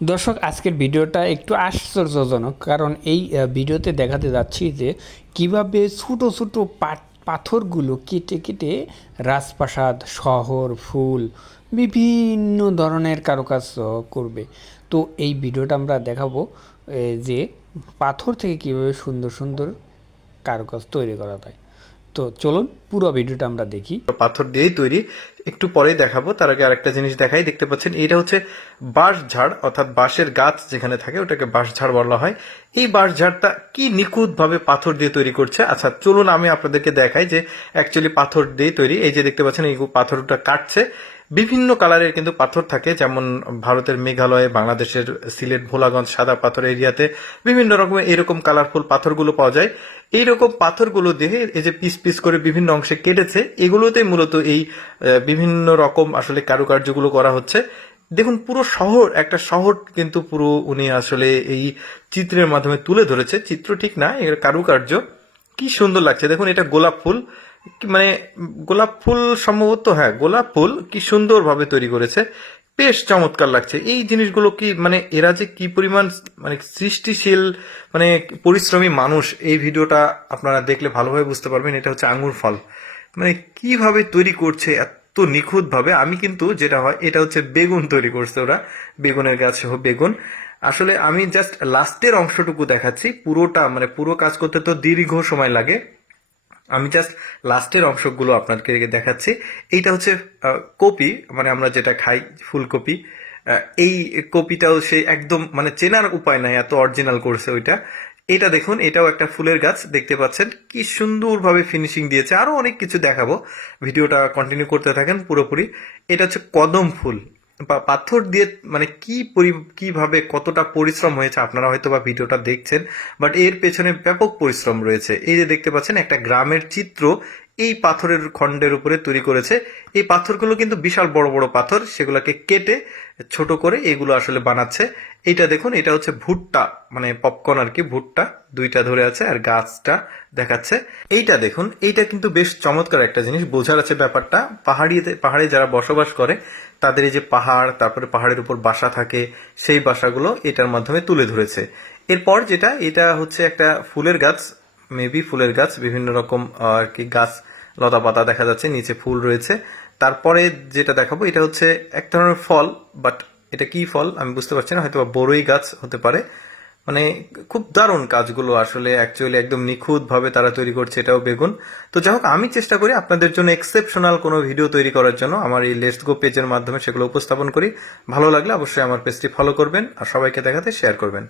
দর্শক, আজকের ভিডিওটা একটু আশ্চর্যজনক, কারণ এই ভিডিওতে দেখাতে যাচ্ছি যে কিভাবে ছোটো ছোটো পাথরগুলো কেটে কেটে রাজপ্রাসাদ, শহর, ফুল, বিভিন্ন ধরনের কারুকাজ করবে। তো এই ভিডিওটা আমরা দেখাবো যে পাথর থেকে কিভাবে সুন্দর সুন্দর কারুকাজ তৈরি করা যায়। তো চলুন পুরো ভিডিওটা আমরা দেখি। পাথর দিয়েই তৈরি, একটু পরেই দেখাবো। তার আগে আরেকটা জিনিস দেখাই। দেখতে পাচ্ছেন এটা হচ্ছে বাঁশ ঝাড়, অর্থাৎ বাঁশের গাছ যেখানে থাকে ওটাকে বাঁশ ঝাড় বলা হয়। এই বাঁশ ঝাড়টা কি নিখুঁত ভাবে পাথর দিয়ে তৈরি করছে। আচ্ছা চলুন আমি আপনাদেরকে দেখাই যে অ্যাকচুয়ালি পাথর দিয়ে তৈরি। এই যে দেখতে পাচ্ছেন এই পাথরটা কাটছে, বিভিন্ন কালারের কিন্তু পাথর থাকে, যেমন ভারতের মেঘালয়ে, বাংলাদেশের সিলেট, ভোলাগঞ্জ সাদা পাথর এরিয়াতে বিভিন্ন রকমের এরকম কালারফুল পাথরগুলো পাওয়া যায়। এইরকম পাথরগুলো দিয়ে এই যে পিস পিস করে বিভিন্ন অংশে কেটেছে, এগুলোতে মূলত এই বিভিন্ন রকম আসলে কারুকার্যগুলো করা হচ্ছে। দেখুন পুরো শহর, একটা শহর কিন্তু পুরো উনি আসলে এই চিত্রের মাধ্যমে তুলে ধরেছে। চিত্র ঠিক না, এর কারুকার্য কি সুন্দর লাগছে। দেখুন এটা গোলাপ ফুল, মানে গোলাপ ফুল সম্ভবত, হ্যাঁ গোলাপ ফুল, কি সুন্দর ভাবে তৈরি করেছে, বেশ চমৎকার লাগছে। এই জিনিসগুলো কি মানে এরা যে কি পরিমাণ মানে সৃষ্টিশীল, মানে পরিশ্রমী মানুষ, এই ভিডিওটা আপনারা দেখলে ভালোভাবে বুঝতে পারবেন। এটা হচ্ছে আঙ্গুর ফল, মানে কিভাবে তৈরি করছে এত নিখুঁত ভাবে। আমি কিন্তু যেটা হয়, এটা হচ্ছে বেগুন তৈরি করছে ওরা, বেগুনের গাছ সহ বেগুন। আসলে আমি জাস্ট লাস্টের অংশটুকু দেখাচ্ছি, পুরোটা মানে পুরো কাজ করতে তো দীর্ঘ সময় লাগে। আমি জাস্ট লাস্টের অংশগুলো আপনাকে দেখাচ্ছি। এইটা হচ্ছে কপি, মানে আমরা যেটা খাই ফুলকপি। এই কপিটাও সেই একদম মানে চেনার উপায় নাই, এত অরিজিনাল করছে ওইটা। এটা দেখুন, এটাও একটা ফুলের গাছ, দেখতে পাচ্ছেন কি সুন্দরভাবে ফিনিশিং দিয়েছে। আরো অনেক কিছু দেখাবো, ভিডিওটা কন্টিনিউ করতে থাকেন পুরোপুরি। এটা হচ্ছে কদম ফুল, পাথর দিয়ে মানে কিভাবে কতটা পরিশ্রম হয়েছে আপনারা হয়তো বা ভিডিওটা দেখছেন, বাট এর পেছনে ব্যাপক পরিশ্রম রয়েছে। এই যে দেখতে পাচ্ছেন একটা গ্রামের চিত্র এই পাথরের খণ্ডের উপরে তৈরি করেছে। এই পাথরগুলো কিন্তু বিশাল বড় বড় পাথর, সেগুলোকে কেটে ছোট করে এগুলো আসলে বানাচ্ছে। এইটা দেখুন, এটা হচ্ছে ভুট্টা, মানে পপকর্ন আর কি, ভুট্টা দুইটা ধরে আছে আর গাছটা দেখাচ্ছে। এইটা দেখুন, এইটা কিন্তু বেশ চমৎকার একটা জিনিস, বোঝার আছে ব্যাপারটা। পাহাড়ে যারা বসবাস করে তাদের এই যে পাহাড়, তারপরে পাহাড়ের উপর বাসা থাকে, সেই বাসাগুলো এটার মাধ্যমে তুলে ধরেছে। এরপর যেটা, এটা হচ্ছে একটা ফুলের গাছ, মেবি ফুলের গাছ, বিভিন্ন রকম আর কি গাছ, লতা পাতা দেখা যাচ্ছে, নিচে ফুল রয়েছে। তারপরে যেটা দেখাবো এটা হচ্ছে এক ধরনের ফল, বাট এটা কি ফল আমি বুঝতে পারছি না, হয়তো বড়ই গাছ হতে পারে। মানে খুব দারুণ কাজগুলো আসলে, অ্যাকচুয়ালি একদম নিখুঁত ভাবে তারা তৈরি করছে। এটাও বেগুন। তো যাই হোক, আমি চেষ্টা করি আপনাদের জন্য এক্সেপশনাল কোনো ভিডিও তৈরি করার জন্য, আমার এই লেটস গো পেজের মাধ্যমে সেগুলো উপস্থাপন করি। ভালো লাগলে অবশ্যই আমার পেজটি ফলো করবেন আর সবাইকে দেখাতে শেয়ার করবেন।